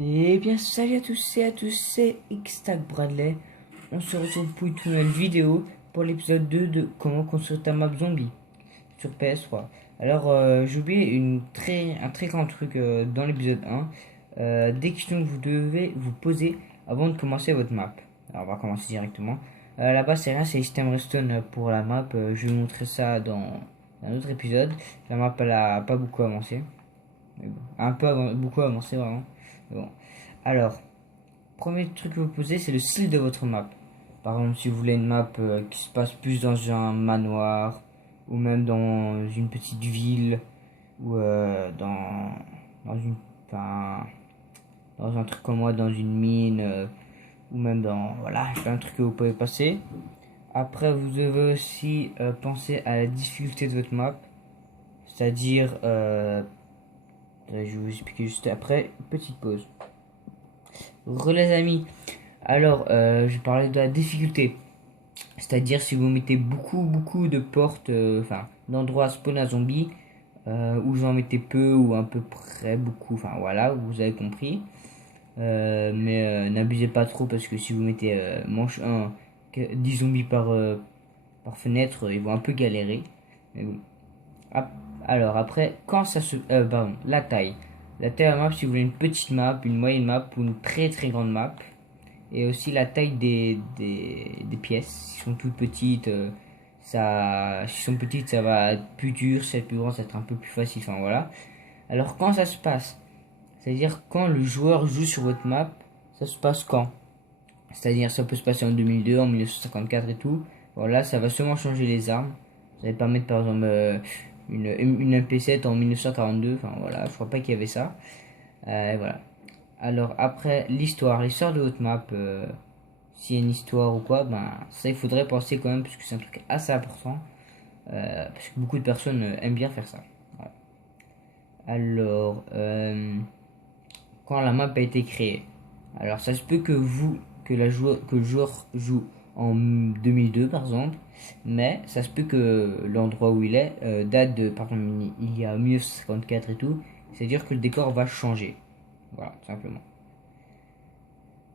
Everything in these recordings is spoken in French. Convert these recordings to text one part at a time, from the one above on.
Et bien salut à tous et à tous, c'est Xtag Bradley. On se retrouve pour une nouvelle vidéo pour l'épisode 2 de comment construire ta map zombie sur PS3. Alors j'ai oublié un très grand truc dans l'épisode 1. Des questions que vous devez vous poser avant de commencer votre map. Alors on va commencer directement. Là-bas c'est rien, c'est système redstone pour la map. Je vais vous montrer ça dans un autre épisode. La map elle a pas beaucoup avancé. Mais bon, beaucoup avancé vraiment. Mais bon. Alors, premier truc que vous posez, c'est le style de votre map. Par exemple, si vous voulez une map qui se passe plus dans un manoir, ou même dans une petite ville, ou dans une, enfin, dans un truc comme moi, dans une mine, ou même dans, voilà, plein de trucs que vous pouvez passer. Après, vous devez aussi penser à la difficulté de votre map, c'est-à-dire, je vais vous expliquer juste après, petite pause. Les amis, alors je parlais de la difficulté. C'est-à-dire si vous mettez beaucoup de portes, enfin d'endroits spawn à zombies, ou vous en mettez peu ou à peu près beaucoup, enfin voilà, vous avez compris. Mais n'abusez pas trop parce que si vous mettez manche 1, 10 zombies par fenêtre, ils vont un peu galérer. Mais bon. Alors après, quand ça se... pardon, la taille. La taille de la map, si vous voulez une petite map, une moyenne map ou une très grande map. Et aussi la taille des pièces. Si sont toutes petites, si sont petites, ça va être plus dur. Si elles sont plus grandes, ça va être un peu plus facile. Enfin voilà. Alors quand ça se passe, c'est-à-dire quand le joueur joue sur votre map, ça se passe quand? C'est-à-dire ça peut se passer en 2002, en 1954 et tout. Voilà, ça va seulement changer les armes. Ça va pas mettre par exemple une MP7 en 1942. Enfin voilà, je crois pas qu'il y avait ça. Voilà. Alors après l'histoire de votre map, s'il y a une histoire ou quoi, ben ça il faudrait penser quand même parce que c'est un truc assez important, parce que beaucoup de personnes aiment bien faire ça. Voilà. Alors quand la map a été créée, alors ça se peut que le joueur joue en 2002 par exemple, mais ça se peut que l'endroit où il est date de par exemple il y a 1954 et tout, c'est-à-dire que le décor va changer. Voilà, tout simplement.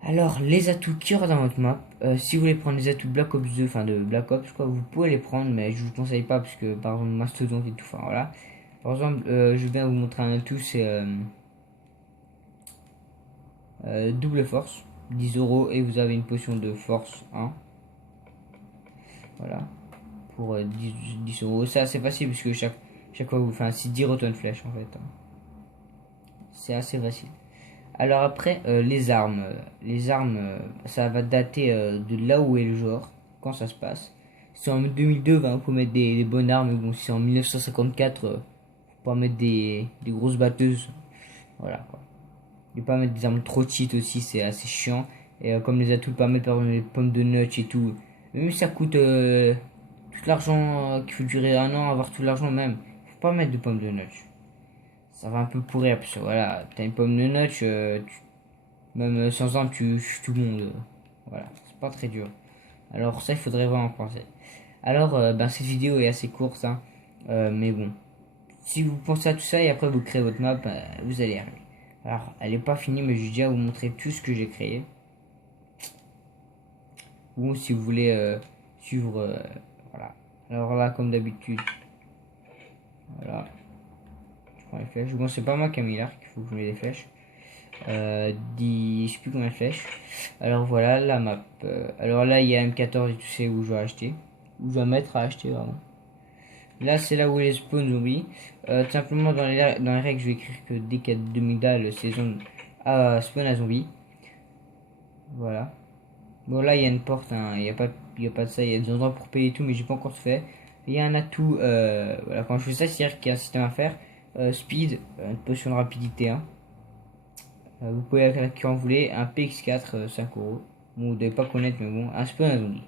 Alors, les atouts qu'il y aura dans votre map, si vous voulez prendre les atouts Black Ops 2, enfin de Black Ops, quoi, vous pouvez les prendre, mais je vous conseille pas parce que par exemple Mastodon et tout, enfin voilà. Par exemple, je viens vous montrer un atout, c'est double force, 10 € et vous avez une potion de force 1. Voilà, pour 10 €. C'est assez facile parce que chaque fois vous, enfin, c'est 10 retours de flèche en fait, hein. C'est assez facile. Alors après, les armes. Les armes, ça va dater de là où est le joueur, quand ça se passe. Si c'est en 2002, ben, on peut mettre des bonnes armes, mais bon, si c'est en 1954, faut pas mettre des grosses batteuses. Voilà, quoi. Ne pas mettre des armes trop cheat aussi, c'est assez chiant. Et comme les atouts, pas mettre par exemple les pommes de notch et tout. Même si ça coûte tout l'argent qu'il faut durer un an, avoir tout l'argent même. Faut pas mettre de pommes de notch. Ça va un peu pourrir, parce que voilà, t'as une pomme de notch, même sans arme, tu tues tout le monde. Voilà, c'est pas très dur. Alors ça, il faudrait vraiment penser. Alors, ben, cette vidéo est assez courte, hein, mais bon. Si vous pensez à tout ça et après vous créez votre map, vous allez y arriver. Alors, elle est pas finie, mais je vais déjà vous montrer tout ce que j'ai créé. Ou si vous voulez suivre, voilà. Alors là, comme d'habitude, voilà. Je prends les flèches. Bon, c'est pas moi qui ai mis l'arc, il faut que je mette des flèches. 10, je sais plus combien de flèches. Alors voilà la map. Alors là il y a M14 et tu sais où je dois acheter. Où je dois mettre à acheter vraiment. Là c'est là où les spawns zombies. Tout simplement dans les règles je vais écrire que dès qu'il y a 2000 dalles c'est zone à spawn à zombies. Voilà. Bon là il y a une porte, hein. Il y a pas de ça, il y a des endroits pour payer et tout mais j'ai pas encore fait. Il y a un atout, voilà, quand je fais ça c'est-à-dire qu'il y a un système à faire. Speed, une potion de rapidité, hein. Vous pouvez acquérir quand vous voulez un PX4 5 €. Bon, vous devez pas connaître, mais bon, un spawn à zombie.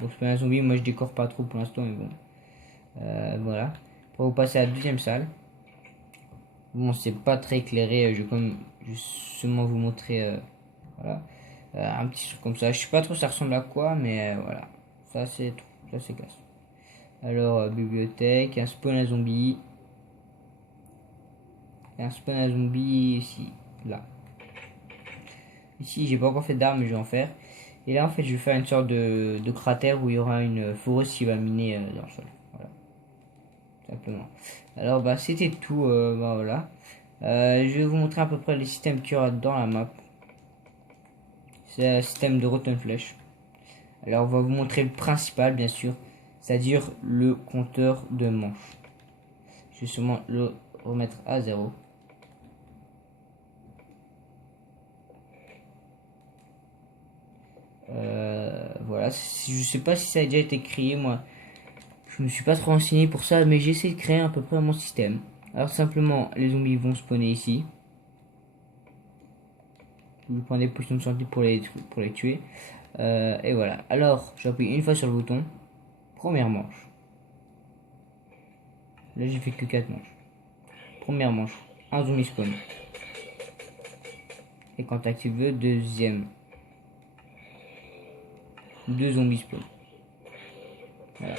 Bon, spawn à zombie, moi je décore pas trop pour l'instant, mais bon. Voilà. Pour vous passer à la deuxième salle. Bon, c'est pas très éclairé, je vais seulement vous montrer, voilà. Un petit truc comme ça. Je sais pas trop ça ressemble à quoi, mais voilà. Ça c'est classe. Alors, bibliothèque, un spawn à zombie. Et un spawn à zombies ici, là. Ici, j'ai pas encore fait d'armes, mais je vais en faire. Et là, en fait, je vais faire une sorte de cratère où il y aura une foreuse qui va miner dans le sol. Voilà, simplement. Alors, bah, c'était tout. Bah, voilà. Je vais vous montrer à peu près les systèmes qu'il y aura dans la map. C'est un système de Rotten Flèche. Alors, on va vous montrer le principal, bien sûr, c'est-à-dire le compteur de manches. Je vais sûrement le remettre à 0. Voilà, je sais pas si ça a déjà été créé, moi. Je me suis pas trop renseigné pour ça, mais j'ai essayé de créer à peu près mon système. Alors simplement, les zombies vont spawner ici. Je prends des potions de santé pour les tuer. Et voilà. Alors, j'appuie une fois sur le bouton. Première manche. Là, j'ai fait que 4 manches. Première manche. Un zombie spawn. Et quand tu actives le deuxième, 2 zombies spawn. Voilà.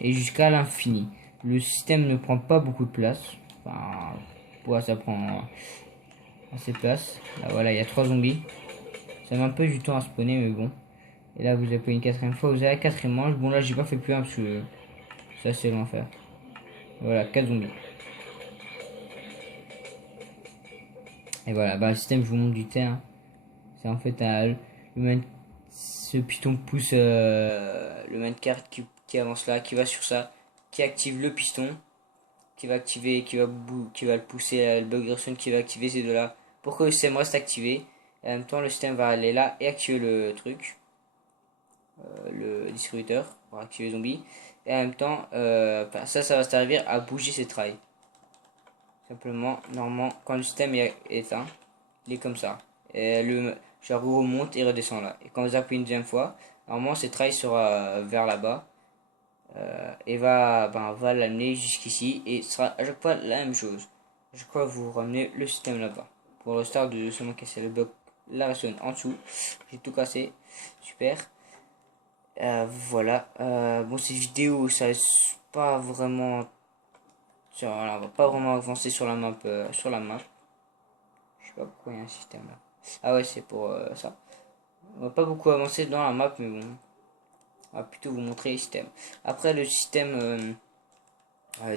Et jusqu'à l'infini. Le système ne prend pas beaucoup de place. Enfin, ouais, ça prend assez de place. Là, voilà, il y a 3 zombies. Ça met un peu du temps à spawner, mais bon. Et là, vous appuyez une quatrième fois. Vous avez la quatrième manche. Bon, là, j'ai pas fait plus un parce que ça, c'est l'enfer. Voilà, 4 zombies. Et voilà, bah, le système, je vous montre du terrain. C'est en fait ce piston pousse le main-cart qui avance là, qui va sur ça, qui active le piston, qui va activer, qui va le pousser à le bug redstone qui va activer ces deux-là pour que le système reste activé. Et en même temps, le système va aller là et activer le truc, le distributeur pour activer les zombies. Et en même temps, ça va servir à bouger ses trails. Simplement, normalement, quand le système est éteint, il est comme ça. Et le genre remonte et redescend là. Et quand vous appuyez une deuxième fois, normalement, ses trails sera vers là-bas. Et va l'amener jusqu'ici. Et ce sera à chaque fois la même chose. À chaque fois, vous ramenez le système là-bas. Pour le start de seulement casser le bloc, la restone en dessous. J'ai tout cassé. Super. Voilà. Bon, cette vidéo, ça pas vraiment. Voilà, on va pas vraiment avancer sur la map. Je sais pas pourquoi il y a un système là. Ah ouais, c'est pour ça. On va pas beaucoup avancer dans la map, mais bon. On va plutôt vous montrer le système. Après, le système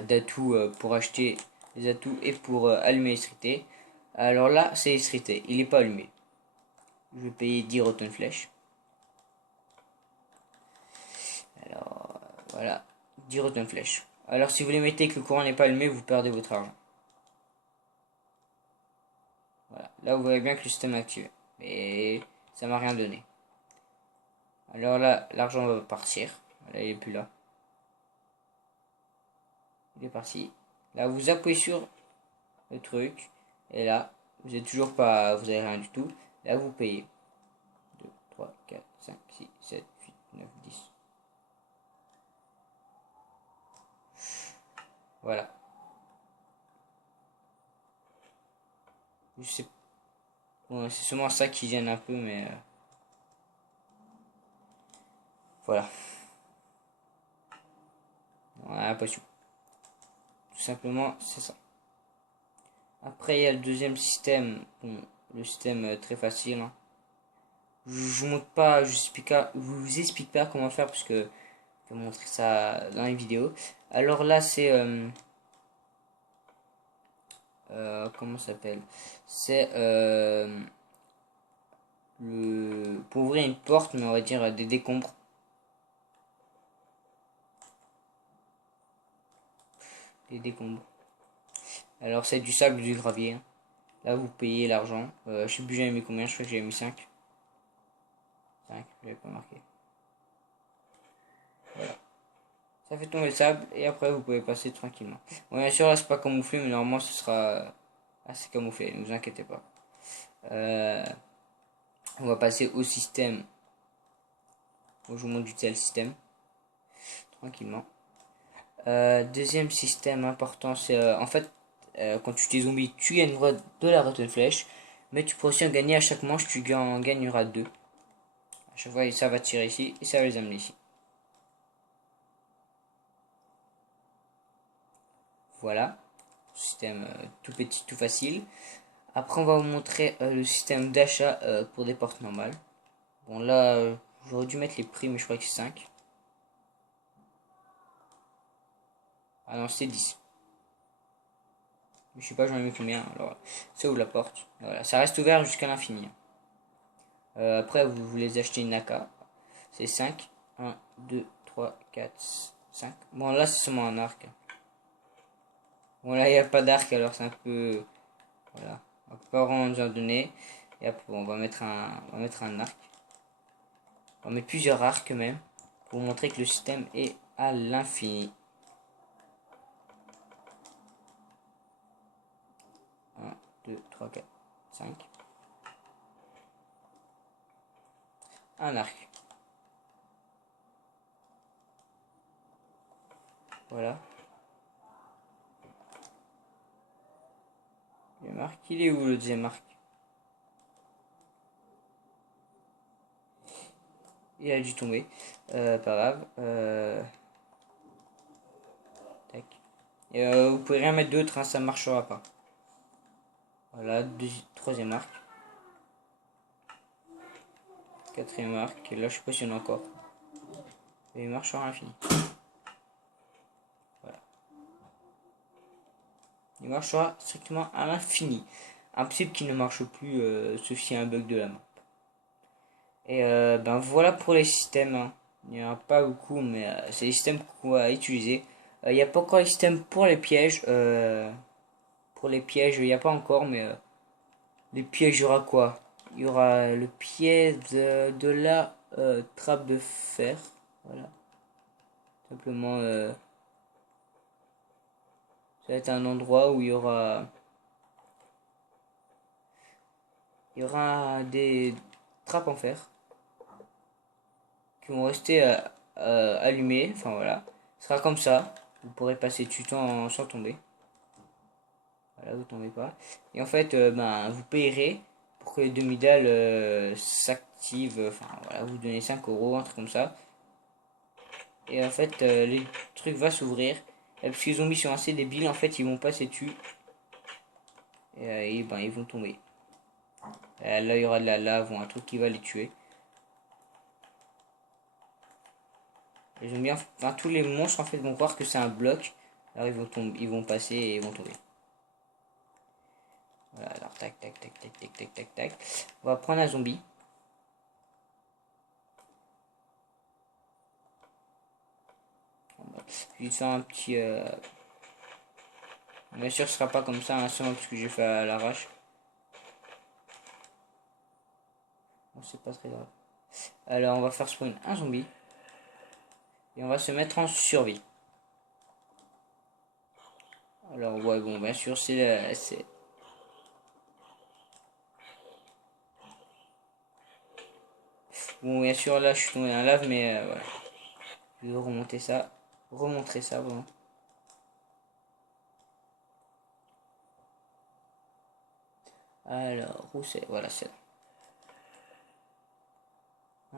d'atouts pour acheter les atouts et pour allumer les. Alors là, c'est les. Il n'est pas allumé. Je vais payer 10 rotten flèches. Alors, voilà. 10 rotten flèches. Alors, si vous les mettez et que le courant n'est pas allumé, vous perdez votre argent. Voilà. Là, vous voyez bien que le système est activé. Mais ça m'a rien donné. Alors là, l'argent va partir. Voilà, il est plus là. Il est parti. Là, vous appuyez sur le truc. Et là, vous n'êtes toujours pas, vous avez rien du tout. Là, vous payez. 2, 3, 4, 5, 6, 7, 8, 9, 10. Voilà. Je sais. Bon, c'est sûrement ça qui gêne un peu, mais voilà. Voilà, pas sûr. Tout simplement, c'est ça. Après, il y a le deuxième système. Bon, le système très facile. Hein. Je vous montre pas, vous explique pas comment faire parce que je vais montrer ça dans les vidéos. Alors là, c'est comment ça s'appelle? C'est pour ouvrir une porte, mais on va dire des décombres. Des décombres. Alors c'est du sable, du gravier. Hein. Là, vous payez l'argent. Je sais plus j'avais mis combien, je crois que j'avais mis 5. 5, j'avais pas marqué. Voilà. Ça fait tomber le sable et après vous pouvez passer tranquillement. Bon, bien sûr, là c'est pas camouflé, mais normalement ce sera assez camouflé, ne vous inquiétez pas. Euh, on va passer au système. Je vous montre du tel système. Tranquillement. Deuxième système important, c'est en fait quand tu es zombie, tu gagneras de la rotten flèche, mais tu pourras aussi en gagner à chaque manche, tu en gagneras 2. À chaque fois, ça va tirer ici et ça va les amener ici. Voilà, système tout petit, tout facile. Après, on va vous montrer le système d'achat pour des portes normales. Bon, là, j'aurais dû mettre les prix, mais je crois que c'est 5. Ah non, c'est 10. Je sais pas, j'en ai mis combien. Alors, ça ouvre la porte. Voilà, ça reste ouvert jusqu'à l'infini. Après, vous les achetez une AK. C'est 5. 1, 2, 3, 4, 5. Bon, là, c'est seulement un arc. Bon, là, il n'y a pas d'arc, alors c'est un peu... Voilà. On peut pas vraiment nous en donner. Et après, on va mettre un arc. On va mettre plusieurs arcs même. Pour montrer que le système est à l'infini. 1, 2, 3, 4, 5. Un arc. Voilà. Le arc, il est où le deuxième arc? Il a dû tomber. Pas grave. Tac. Et, vous pouvez rien mettre d'autre, hein, ça marchera pas. Voilà, troisième arc. Quatrième arc. Et là, je sais pas si on a encore. Et il marchera à l'infini. Voilà. Il marchera strictement à l'infini. Impossible qu'il ne marche plus, sauf s'il y a un bug de la main. Et ben voilà pour les systèmes, hein. Il n'y en a pas beaucoup, mais c'est les systèmes qu'on va utiliser. Il n'y a pas encore les systèmes pour les pièges. Pour les pièges, il n'y a pas encore, mais les pièges, il y aura quoi? Il y aura le piège de la trappe de fer. Voilà. Simplement, ça va être un endroit où il y aura des trappes en fer qui vont rester allumées. Enfin voilà. Ce sera comme ça. Vous pourrez passer du temps sans tomber. Voilà, vous tombez pas. Et en fait, ben, vous payerez pour que les demi-dalles s'activent. Enfin, voilà, vous donnez 5 euros, un truc comme ça. Et en fait, les trucs vont s'ouvrir. Et parce que les zombies sont assez débiles, en fait, ils vont passer dessus. Et ben, ils vont tomber. Là, il y aura de la lave ou un truc qui va les tuer. Les zombies, enfin, tous les monstres, en fait, vont croire que c'est un bloc. Alors, ils vont passer et ils vont tomber. Voilà, alors tac, tac, tac, tac, tac, tac, tac, tac. On va prendre un zombie. Je vais te faire un petit... Bien sûr, ce sera pas comme ça, hein, seulement parce que j'ai fait à l'arrache. Bon, c'est pas très grave. Alors, on va faire spawn un zombie. Et on va se mettre en survie. Alors, ouais, bon, bien sûr, c'est... Bon, bien sûr, là, je suis tombé dans la lave, mais voilà. Je vais remonter ça. Remontrer ça, bon. Alors, où c'est? Voilà, c'est là.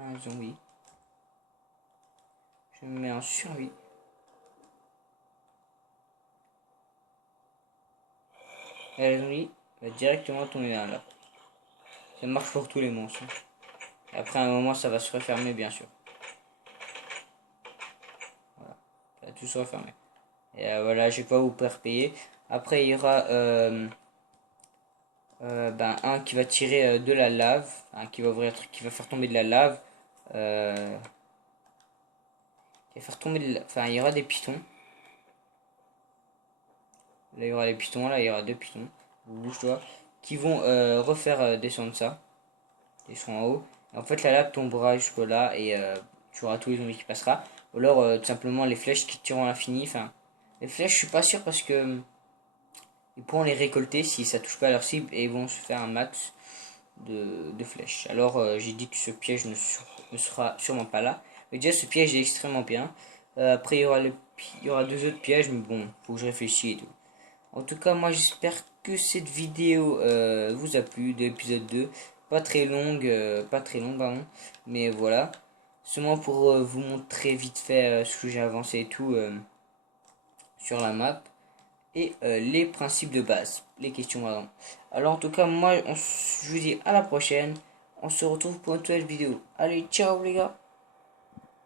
Un zombie. Je me mets en survie. Et le zombie va directement tomber dans la lave. Ça marche pour tous les monstres. Et après, à un moment, ça va se refermer, bien sûr. Voilà. Ça va tout se refermer. Et voilà, je vais pas vous faire payer. Après, il y aura ben, un qui va tirer de la lave, un qui va ouvrir un truc qui va faire tomber de la lave, qui va faire tomber enfin, il y aura des pitons. Là, il y aura les pitons, là, il y aura deux pitons. Bouge-toi. Qui vont refaire descendre ça. Ils seront en haut. Et en fait, la lave tombera jusque là et tu auras tous les zombies qui passera. Ou alors, tout simplement, les flèches qui tirent à l'infini. Enfin, les flèches, je suis pas sûr parce que ils pourront les récolter si ça touche pas à leur cible et ils vont se faire un max de flèches. Alors j'ai dit que ce piège ne sera sûrement pas là. Mais déjà ce piège est extrêmement bien. Après il y aura deux autres pièges, mais bon, faut que je réfléchisse et tout. En tout cas, moi j'espère que cette vidéo vous a plu, de l'épisode 2. Pas très longue, pardon. Mais voilà. Seulement pour vous montrer vite fait ce que j'ai avancé et tout sur la map. et les principes de base, les questions pardon. Alors en tout cas, je vous dis à la prochaine. On se retrouve pour une nouvelle vidéo. Allez, ciao les gars.